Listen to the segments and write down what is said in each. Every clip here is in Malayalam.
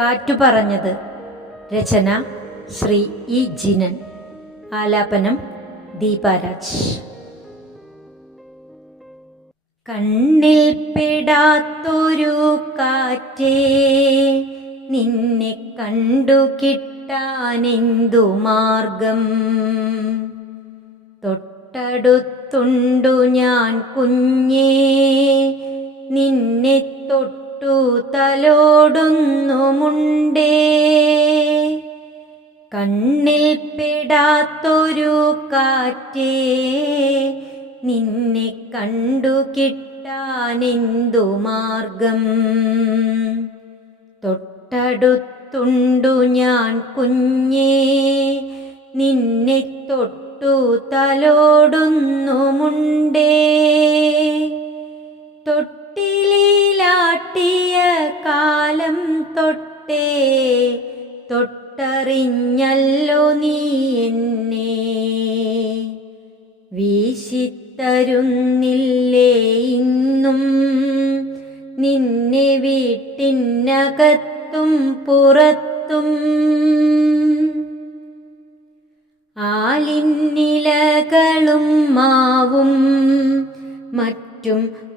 കാറ്റു പറഞ്ഞത് രചന ശ്രീ ഇ ജിനൻ. ആലാപനം ദീപാരാജ്. കണ്ണിൽ പെടാത്തൊരു കാറ്റേ നിന്നെ കണ്ടു കിട്ടാനെന്തു മാർഗം? തൊട്ടടുത്തുണ്ടു ഞാൻ കുഞ്ഞേ നിന്നെ തൊട്ടു തലോടുന്നുമുണ്ടേ കണ്ണിൽ പെടാത്തൊരു കാറ്റേ നിന്നെ കണ്ടു കിട്ടാനെന്തു മാർഗം? തൊട്ടടുത്തുണ്ടു ഞാൻ കുഞ്ഞേ നിന്നെ തൊട്ടു തലോടുന്നുമുണ്ടേ. തൊട്ടിലാട്ടിയ കാലം തൊട്ടേ തൊട്ടറിഞ്ഞല്ലോ നീ എന്നെ. വീശിത്തരുന്നില്ലേ ഇന്നും? നിന്നെ വീട്ടിനകത്തും പുറത്തും. ആലിന്നിലകളും മാവും. മറ്റും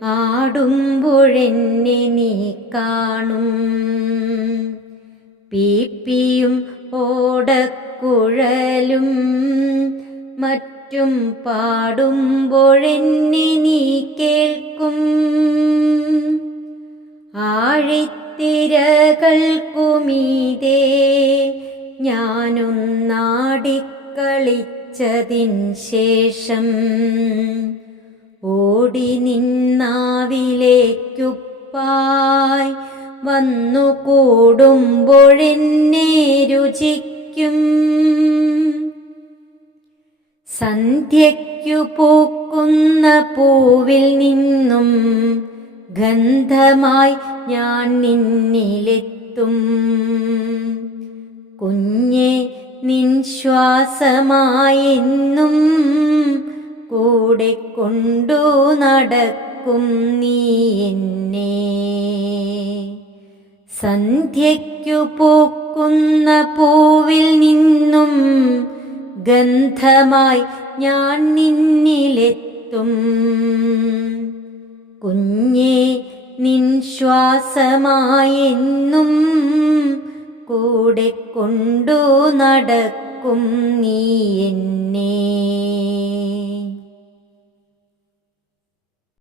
ആടുമ്പോഴെന്നെ നീ കാണും. പീപ്പിയും ഓടക്കുഴലും മറ്റും പാടുമ്പോഴെന്നെ നീ കേൾക്കും. ആഴിത്തിരകൾക്കുമീതേ ഞാനൊന്നാടിക്കളിച്ചതിൻ ശേഷം ഓടി നിന്നാവിലേക്കുപ്പായി വന്നു കൂടുമ്പോഴെന്നെ രുചിക്കും. സന്ധ്യയ്ക്കു പൂക്കുന്ന പൂവിൽ നിന്നും ഗന്ധമായി ഞാൻ നിന്നിലെത്തും. കുഞ്ഞെ നിൻ ശ്വാസമായെന്നും കൂടെ കൊണ്ടു നടക്കും നീ എന്നെ. സന്ധ്യയ്ക്കു പൂക്കുന്ന പൂവിൽ നിന്നും ഗന്ധമായി ഞാൻ നിന്നിലെത്തും. കുഞ്ഞേ നിൻ ശ്വാസമായെന്നും കൂടെ കൊണ്ടു നടക്കും നീ എന്നെ.